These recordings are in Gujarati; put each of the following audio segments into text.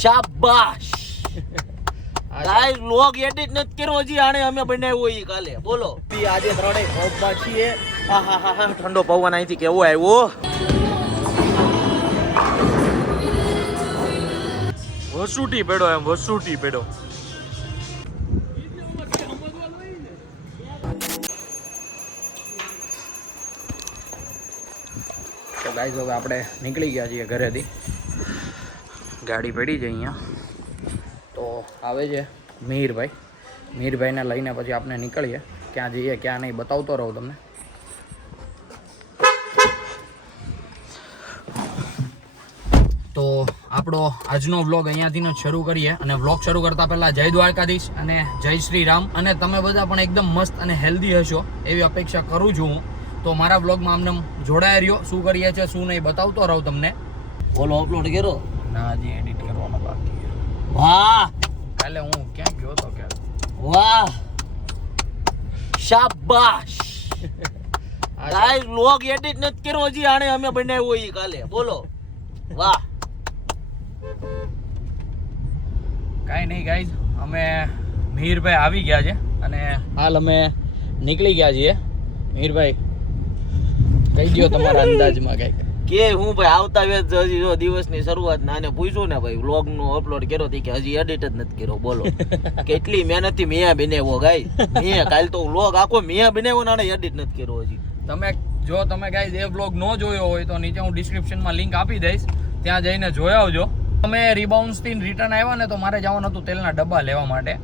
શાબાશ. ગાઈસ વ્લોગ એડિટ નથી કર્યો હજી આણે અમે બનાવ્યો ઈ કાલે. બોલો. આજે ત્રણેય પબમાં છીએ. આહાહાહા, ઠંડો પવન અહીંથી કેવો આવ્યો? વસુટી પેડો એમ વસુટી પેડો ગાઈઝ હવે આપણે નીકળી ગયા છીએ ઘરેથી. ગાડી પડી છે અહીંયા. તો આવે છે મિહિરભાઈ મિહિરભાઈને લઈને પછી આપણે નીકળીએ. ક્યાં જઈએ ક્યાં નહીં બતાવતો રહું તમને. તો આપણો આજનો વ્લોગ અહીંયાથી શરૂ કરીએ અને વ્લોગ શરૂ કરતા પહેલાં જય દ્વારકાધીશ અને જય શ્રી રામ. અને તમે બધા પણ એકદમ મસ્ત અને હેલ્ધી હશો એવી અપેક્ષા કરું છું હું. તો મારા વ્લોગમાં આમને જોડાયા રહ્યો. શું કરીએ છીએ શું નહીં બતાવતો રહું તમને. બોલો અપલોડ કર્યો? ના હજી એડિટ બાકી વાહ. કાલે હું ક્યાં ગયો તો કે વાહ. શાબાશ. ગાઈસ લોગ એડિટ નથી કર્યો હજી આણે અમે બનાવ્યો ઈ કાલે. બોલો. વાહ. કાઈ નહીં ગાઈસ અમે મિહિરભાઈ આવી ગયા છે અને હાલ અમે નીકળી ગયા છીએ. મિહિરભાઈ કહી દો તમારા અંદાજમાં કંઈક. કે હું ભાઈ આવતા વેત હજી જો દિવસની શરૂઆત ના નાને પૂછ્યું ને ભાઈ વ્લોગ નો અપલોડ કર્યો તી કે હજી એડિટ જ નથી કર્યો બોલો. કેટલી મહેનતથી મેં બનાવ્યો ગાઈ. મેં કાલ તો વ્લોગ આખો મેં બનાવ્યો ને એડિટ નથી કર્યો હજી. તમે જો તમે ગાઈઝ એ વ્લોગ ન જોયો હોય તો નીચે હું ડિસ્ક્રિપ્શનમાં લિંક આપી દઈશ. ત્યાં જઈને જોઈ આવજો. રિબાઉન્સ રિબાઉન્સથી રિટર્ન આવ્યા ને તો મારે જવાનું હતું તેલના ડબ્બા લેવા માટે.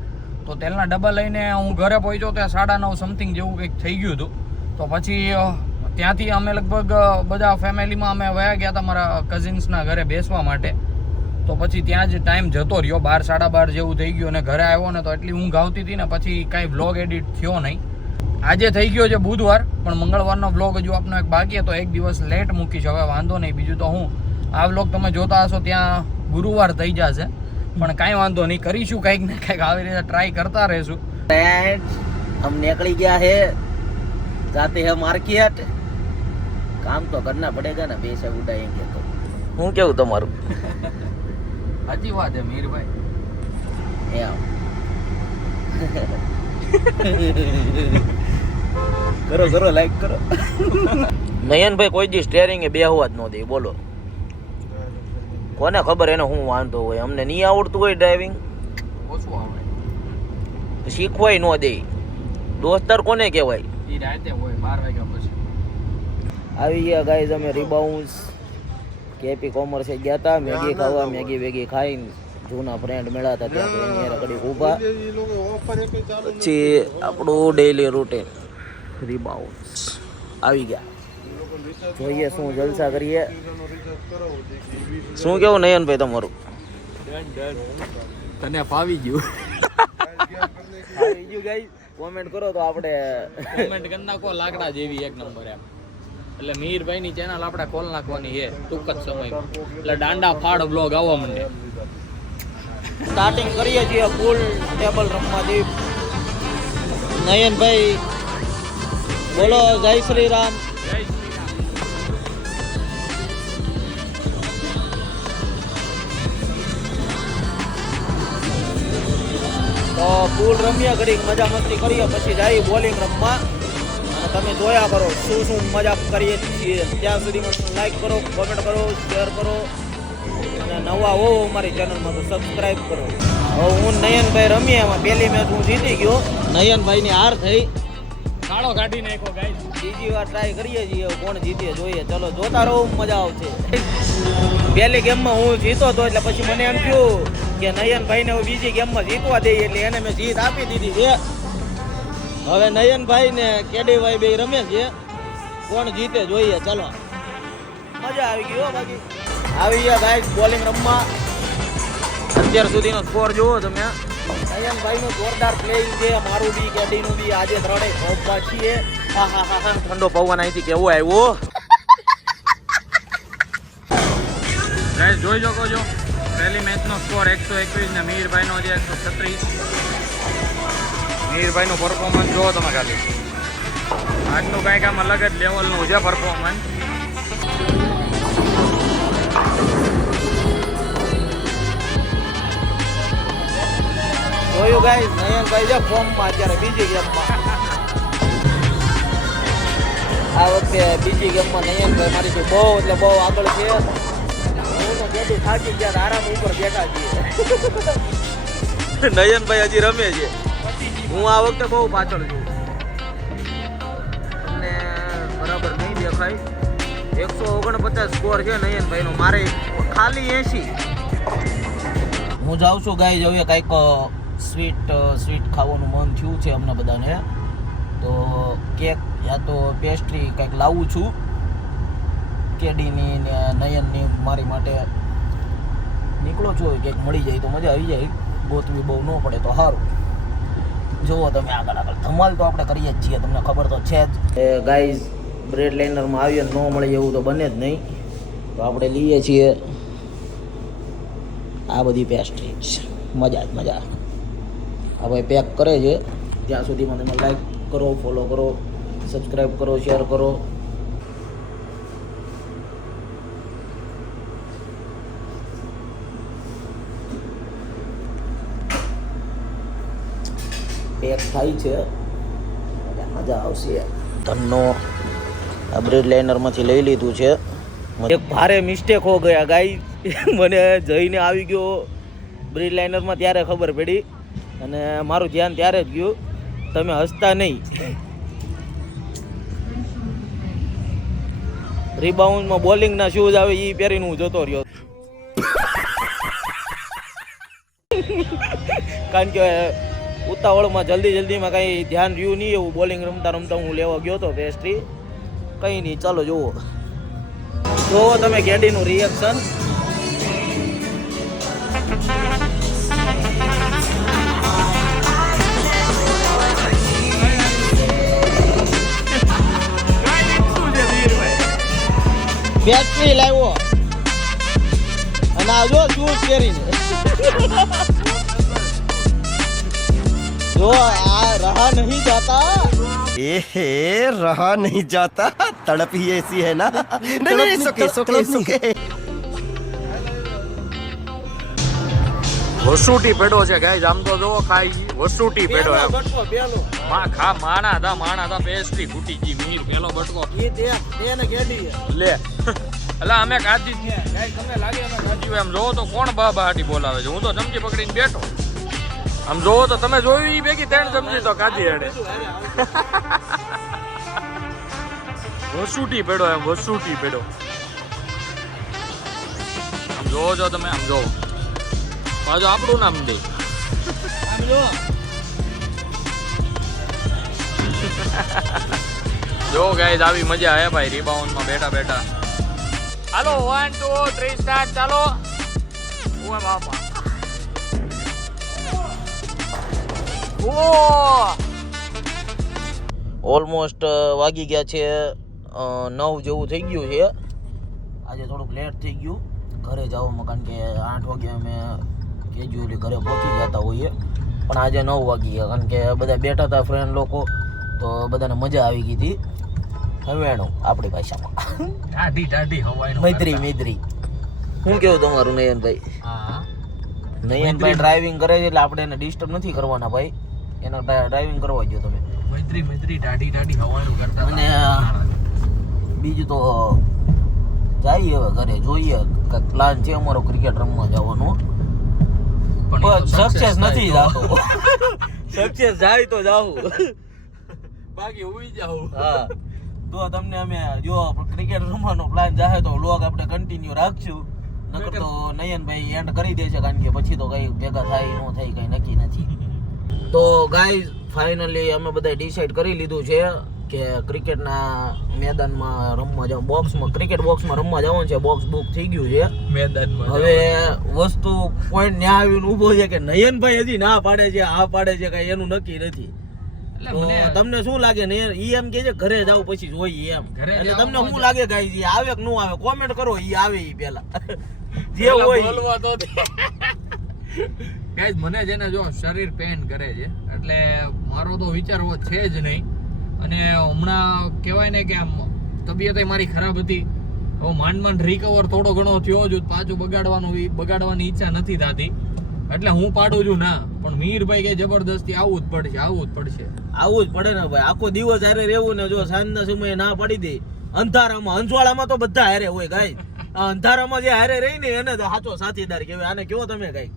તો તેલના ડબ્બા લઈને હું ઘરે પહોંચ્યો ત્યાં સાડા નવ સમથિંગ જેવું કંઈક થઈ ગયું હતું. તો પછી ત્યાંથી અમે લગભગ બધા ફેમિલીમાં અમે વયા ગયા હતા મારા કઝિન્સના ઘરે બેસવા માટે. તો પછી ત્યાં જ ટાઈમ જતો રહ્યો, બાર, સાડા બાર જેવું થઈ ગયું અને ઘરે આવ્યો ને તો એટલી ઊંઘ આવતી હતી ને પછી કાંઈ વ્લોગ એડિટ થયો નહીં. આજે થઈ ગયો છે બુધવાર, પણ મંગળવારનો વ્લોગ હજુ આપનો એક બાકી હતો, એક દિવસ લેટ મૂકીશ, હવે વાંધો નહીં. બીજું તો હું, આ વ્લોગ તમે જોતા હશો ત્યાં ગુરુવાર થઈ જશે, પણ કાંઈ વાંધો નહીં. કરીશું કંઈક ને કંઈક, આવી રીતે ટ્રાય કરતા રહીશું. અમે નીકળી ગયા હે. જાતે હે માર્કેટ. કામ તો કરના પડેગા ને પૈસા ઉડાયેંગે તો હું કેવું તમારું? સાચી વાત છે મીરભાઈ. એમ. કરો કરો લાઈક કરો. નયનભાઈ કોઈ દી સ્ટેરિંગે બેહવા જ ન દે બોલો. કોને ખબર એને હું વાંધો હોય? અમને નહીં આવડતું હોય ડ્રાઇવિંગ ઓછું આવડે. શીખવાય ન દે. દોસ્તાર કોને કહેવાય? એ રાતે હોય બાર વાગ્યા પછી. આવી ગયા ગાઈઝ અમે રિબાઉન્સ કેપી કોમર્સે ગયા હતા મેગી ખાવા મેગી વેગી ખાઈને જૂના ફ્રેન્ડ મળ્યા હતા ત્યાં એની ઘડીક ઊભા. પછી આપણું ડેઈલી રૂટીન રિબાઉન્સ આવી ગયા. જોઈએ શું જલસા કરીએ. શું કેવું નયનભાઈ તમારું? તને ફાવી ગયું. આવી ગયું ગાઈઝ કોમેન્ટ કરો તો આપણે કોમેન્ટ કરી નાખો લાકડા જેવી એક નંબર એમ. એટલે મીરભાઈ ની ચેનલ આપણે ખોલ નાખવાની છે, ટૂંક જ સમયમાં. એટલે દાંડા ફાડ બ્લોગ આવવા માંડે સ્ટાર્ટિંગ કરીએ છીએ ફૂલ ટેબલ રમવાથી નયનભાઈ, બોલો, જય શ્રી રામ તો ફૂલ રમ્યા ઘડીક મજા મસ્તી કરીએ, પછી જાય બોલિંગ રમવા. તમે જોયા કરો શું શું મજા કરીએ છીએ. ત્યાં સુધીમાં લાઈક કરો કોમેન્ટ કરો શેર કરો. અને નવા હો અમારી ચેનલમાં તો સબસ્ક્રાઈબ કરો. હવે હું નયનભાઈ રમીએ એમાં પહેલી મેચ હું જીતી ગયો. નયનભાઈની હાર થઈ. કાળો કાઢી નાખો ગાઈસ બીજી વાર ટ્રાય કરીએ છીએ કોણ જીતે જોઈએ. ચલો જોતા રહો મજા આવશે. પહેલી ગેમમાં હું જીતો હતો એટલે પછી મને એમ થયું કે નયનભાઈને હું બીજી ગેમમાં જીતવા દઈએ એટલે એને મેં જીત આપી દીધી છે. હવે નયનભાઈ ને કેડીભાઈ બે રમે છે. કોણ જીતે જોઈએ ચાલો. મજા આવી ગઈ હો બાકી. આવી ગયા ગાઈસ બોલિંગ રમવા. અત્યાર સુધીનો સ્કોર જુઓ તમે. નયનભાઈનું જોરદાર પ્લેઇંગ છે મારું બી કેડીનું બી. આજે ત્રણેય ભોગવા છીએ. હા હા હા હા ઠંડો પવન અહીંથી કેવો આવ્યો. ગાઈસ જોઈ શકો છો. પહેલી મેચનો સ્કોર એકસો એકવીસ ને મીરભાઈનો જે એકસો છત્રીસ. મીરભાઈનું પરફોર્મન્સ જોવો તમે ખાલી. આજનું કાંઈક આમ અલગ જ લેવલનું છે પરફોર્મન્સ ગાઈસ નયનભાઈ છે ફોર્મમાં અત્યારે બીજી ગેમમાં. આ વખતે બીજી ગેમમાં નયનભાઈ મારી બહુ એટલે બહુ આગળ છે. હું તો બેટી થાકી ગયા આરામ ઉપર બેઠા છીએ. નયનભાઈ હજી રમે છે. હું આ વખતે બહુ પાછળ છું. તમને બરાબર નહીં દેખાય. એકસો ઓગણપચાસ સ્કોર છે નયનભાઈનો મારે ખાલી એસી હું જાઉં છું ગાય હવે કંઈક સ્વીટ સ્વીટ ખાવાનું મન થયું છે અમને બધાને. તો કેક યા તો પેસ્ટ્રી કંઈક લાવું છું. કેડીની ને નયનની મારી માટે. નીકળો છું કંઈક મળી જાય તો મજા આવી જાય. ગોતવી બહુ ન પડે તો સારું. જુઓ તમે આગળ આગળ. ધમાલ તો આપણે કરીએ જ છીએ, તમને ખબર તો છે જ. ગાઈઝ બ્રેડ લાઇનરમાં આવીએ ન મળે એવું તો બને જ નહીં. તો આપણે લઈએ છીએ. આ બધી પેસ્ટ્રી મજા જ મજા. આ ભાઈ પેક કરે છે. ત્યાં સુધીમાં તમે લાઈક કરો ફોલો કરો સબસ્ક્રાઈબ કરો શેર કરો. પેક થાય છે. મજા આવશે. ધનનો આ બ્રેડ લાઇનરમાંથી લઈ લીધું છે. એક ભારે મિસ્ટેક હો ગયા ગાઈ મને જઈને આવી ગયો બ્રેડ લાઇનરમાં ત્યારે ખબર પડી. અને મારું ધ્યાન ત્યારે જ ગયું. તમે હસતા નહીં. રિબાઉન્ડમાં બોલિંગના શૂઝ આવે એ પહેરીને હું જતો રહ્યો. કારણ કે ઉતાવળમાં જલ્દી જલ્દીમાં કંઈ ધ્યાન રહ્યું નહીં એવું બોલિંગ રમતા રમતા હું લેવા ગયો હતો પેસ્ટ્રી કંઈ નહીં, ચાલો જુઓ. જોવો તમે કેડીનું રિએક્શન બેટરી લાવ્યો. અને આ જો શૂઝ પહેરીને. જો આ રહા નહીં જાતા एहे रहा नहीं जाता तड़प ही ऐसी है ना नहीं नहीं सुके सुके सुके વસુટી પેડો છે ગાઈઝ આમ તો જોવો ખાઈ વસુટી પેડો એમ બટકો પેલો માં ખા માણા હતા માણા હતા પેસ્ટ્રી ફૂટી ગઈ મીર પેલો બટકો એ તે તેને કેડી લે એટલે અમે ખાધી જ નહીં ગાઈઝ તમને લાગે અમે ખાધી હોય એમ જોવો તો કોણ બા બહાટી બોલાવે છે હું તો ચમચી પકડીને બેઠો આમ જોવો તો તમે જોયું એ ભેગી ત્રણ ચમચી તો ખાધી હેડે. વસુટી પેડો એમ, વસુટી પેડો આમ જોવો છો તમે, આમ જોવો. પાછું આપણું નામ દે. આમ જો જો ગાઈઝ આવી મજા આવે ભાઈ રિબાઉન્ડમાં બેઠા બેઠા. હાલો વન ટુ થ્રી સ્ટાર્ટ ચાલો. ઓય બાપા. ઓલમોસ્ટ વાગી ગયા છે નવ જેવું થઈ ગયું છે. આજે થોડુંક લેટ થઈ ગયું. ઘરે જવામાં કારણ કે આઠ વાગે અમે કેજ્યુઅલી ઘરે પહોંચી જતા હોઈએ. પણ આજે નવ વાગી ગયા કારણ કે બધા બેઠા હતા ફ્રેન્ડ લોકો તો બધાને મજા આવી ગઈ હતી. હવેણું આપણી ભાષામાં. હવાઈ મૈત્રી મૈત્રી. શું કેવું તમારું નયનભાઈ? નયનભાઈ ડ્રાઇવિંગ કરે છે એટલે આપણે એને ડિસ્ટર્બ નથી કરવાના ભાઈ. એને ડ્રાઇવિંગ કરવો જો તમે. મૈત્રી મૈત્રી ટાઢી ટાઢી હવાનું કરતા અને બીજું તો જઈએ હવે ઘરે જોઈએ પ્લાન છે અમારો ક્રિકેટ રમવા જવાનો. પણ સક્સેસ નથી જાતો. સક્સેસ જાય તો જાવું બાકી ઉઈ જાવ હા. તો તમને અમે જો ક્રિકેટ રમવાનો પ્લાન જાહે તો લોગ આપણે કન્ટિન્યુ રાખશું. નકર તો નયનભાઈ એન્ડ કરી દેશે કારણ કે પછી તો કઈ ભેગા થાય ન થાય કઈ નક્કી નથી. તો ગાઈઝ ફાઇનલી અમે બધા ડિસાઈડ કરી લીધું છે કે ક્રિકેટના મેદાનમાં રમવા જાવ. બોક્સમાં ક્રિકેટ બોક્સમાં રમવા જવાનું છે. બોક્સ બુક થઈ ગયું છે. મેદાનમાં હવે વસ્તુ પોઈન્ટ ન્યા આવીને ઊભો છે કે નયનભાઈ હજી ના પાડે છે આ પાડે છે કઈ એનું નક્કી નથી. એટલે તો મને તમને શું લાગે? ને ઈ એમ કે છે ઘરે જાવ પછી જોઈએ એમ. એટલે તમને શું લાગે ગાઈ આવે કે ન આવે? કોમેન્ટ કરો ઈ આવે ઈ પેલા જે હોય બોલવા તો. ગાઈઝ મને છે ને જો શરીર પેન કરે છે, એટલે મારો તો વિચાર એવો છે જ નહીં. અને હમણાં કહેવાય ને કે આમ તબિયત મારી ખરાબ હતી. હવે માંડ માંડ રિકવર થોડો ઘણો થયો જ, પાછું બગાડવાનું બગાડવાની ઈચ્છા નથી થતી. એટલે હું પાડું છું ના, પણ મીરભાઈ કે જબરદસ્તી આવવું જ પડશે આવવું જ પડશે. આવવું જ પડે ને ભાઈ. આખો દિવસ હારે રહેવું ને જો સાંજના સમયે ના પડી દે. અંધારામાં, અંજવાળામાં તો બધા હારે હોય ગાય અંધારામાં જે હારે રહી ને એને તો સાચો સાથીદાર કહેવાય. આને કયો તમે પણ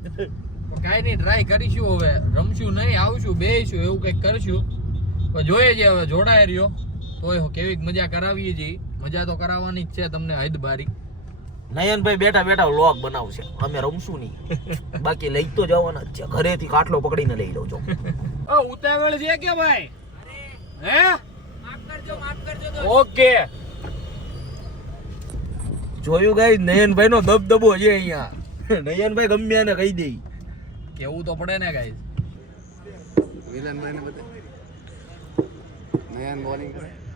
કાંઈ નહીં ટ્રાય કરીશું હવે. રમશું નહીં આવશું બેસીશું એવું કંઈક કરશું. પણ જોઈએ છે હવે જોડાય રહ્યો. તોય કેવીક મજા કરાવીએ છીએ. મજા તો કરાવવાની જ છે તમને હદ બારી નયનભાઈ બેઠા બેઠા વ્લોગ બનાવશે. અમે રમશું નહીં. બાકી લઈ તો જવાના જ છે. ઘરેથી કાટલો પકડીને લઈ લઉં છું. ઓ ઉતાવળ છે કે ભાઈ? હે? ઓકે. જોયું ગાઈ નયનભાઈ નો દબદબો છે અહીંયા. નયનભાઈ ગમ્યા ને કહી દે. કેવું તો પડે ને ગાઈસ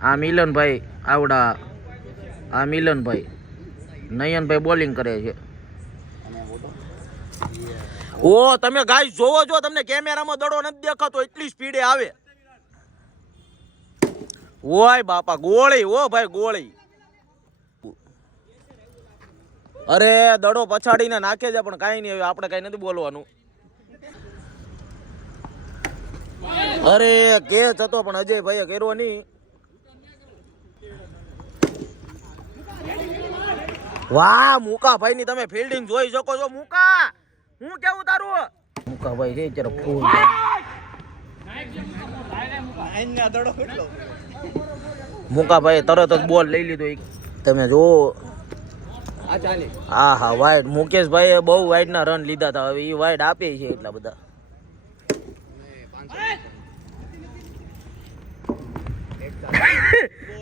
આ મિલનભાઈ આવડા. આ મિલનભાઈ. નયનભાઈ બોલિંગ કરે છે. ઓ તમે ગાઈસ જોવો છો તમને કેમેરામાં દડો નથી દેખાતો એટલી સ્પીડે આવે. ઓય બાપા ગોળી ઓ ભાઈ ગોળી. અરે દડો પછાડીને નાખે છે પણ કાંઈ નહીં આપણે કાંઈ નથી બોલવાનું. અરે કેચ હતો પણ અજય ભાઈએ કર્યો નહીં. વાહ મુકા ભાઈ ની તમે ફિલ્ડિંગ જોઈ શકો છો. મુકા હું કેવું તારું? મુકા ભાઈ છે અત્યારે ફૂલ મુકા ભાઈ તરત જ બોલ લઈ લીધો તમે જો હા હા વાઇડ મુકેશભાઈએ બહુ વાઈડ ના રન લીધા હતા. હવે એ વાઇડ આપે છે એટલા બધા.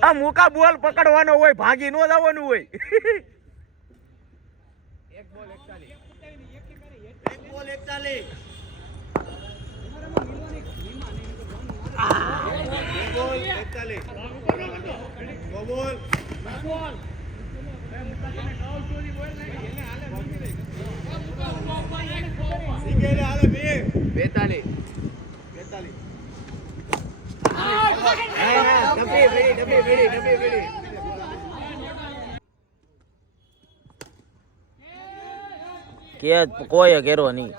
આ મુકા બોલ પકડવાનો હોય ભાગી નો જવાનું હોય. કે કોઈ કેરો નહીં.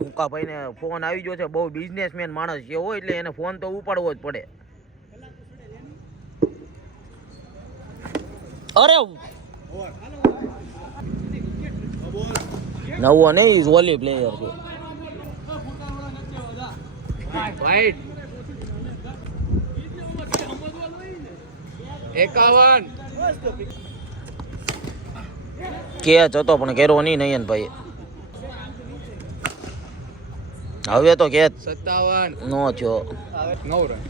મુકાભાઈ ને ફોન આવી ગયો છે, બહુ બિઝનેસમેન માણસ છે હોય એટલે એને ફોન તો ઉપાડવો જ પડે. અરે નવો નહીં વોલી પ્લેયર છે. એકાવન. કેચ હતો પણ કેરો નહીં નયન ભાઈ હવે તો કેચ સત્તાવન. નો થયો. નવ રન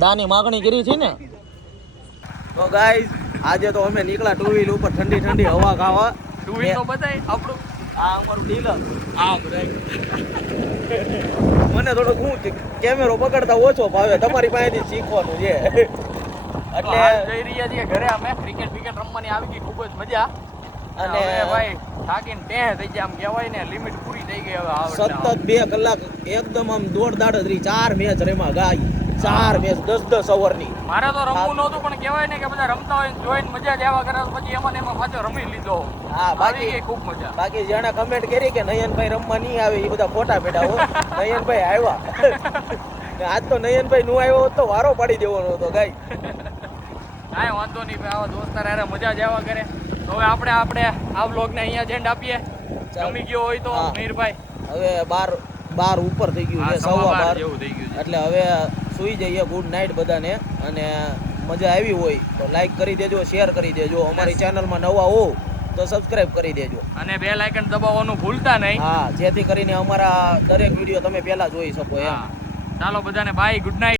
દાની માગણી કરી છે ને? તો ગાઈઝ આજે તો અમે નીકળ્યા ટુ વ્હીલ ઉપર ઠંડી ઠંડી હવા ખાવા. ટુ વ્હીલ તો બધાય આપણું. આ અમારું ડીલર આમ મને થોડુંક હું કેમેરો પકડતા ઓછો ભાવે તમારી પાસેથી શીખવાનું છે. એટલે જઈ રહ્યા છીએ ઘરે અમે. ક્રિકેટ વિકેટ રમવાની આવી ગઈ ખૂબ જ મજા. અને ભાઈ થાકીને તે થઈ ગયા આમ કહેવાય ને લિમિટ પૂરી થઈ ગઈ હવે સતત બે કલાક એકદમ આમ દોડ દાડ જ રહી. ચાર મેચ રેમાં ગાય ચાર મેચ દસ દસ ઓવરની. મારે તો રમવું નહોતું પણ કહેવાય ને કે બધા રમતા હોય જોઈને મજા જ આવ્યા કરે પછી એમાં એમાં પાછો રમી લીધો. હા, બાકી- ખૂબ મજા. બાકી જેણે કમેન્ટ કરી કે નયનભાઈ રમવા નહીં આવે એ બધા ફોટા બેઠા હોય નયનભાઈ આવ્યા. આજ તો નયનભાઈ નું આવ્યો તો વારો પાડી દેવાનો હતો ગાય કાંઈ વાંધો નહીં આવા દોસ્તાર હારે મજા જ આવ્યા કરે. તો હવે આપણે આપણે આ બ્લોગને અહીંયા જેન્ડ આપીએ. જમી ગયો હોય તો મીરભાઈ. હવે બાર બાર ઉપર થઈ ગયું છે સવા બાર બાર. જેવું થઈ ગયું એટલે હવે સુઈ જઈએ ગુડ નાઇટ બધાને અને મજા આવી હોય તો લાઈક કરી દેજો શેર કરી દેજો. અમારી ચેનલમાં નવા હો તો સબસ્ક્રાઇબ કરી દેજો. અને બે લાઇકન દબાવવાનું ભૂલતા નહીં. હા જેથી કરીને અમારા દરેક વીડિયો તમે પહેલા જોઈ શકો એમ. ચાલો બધાને બાય ગુડ નાઇટ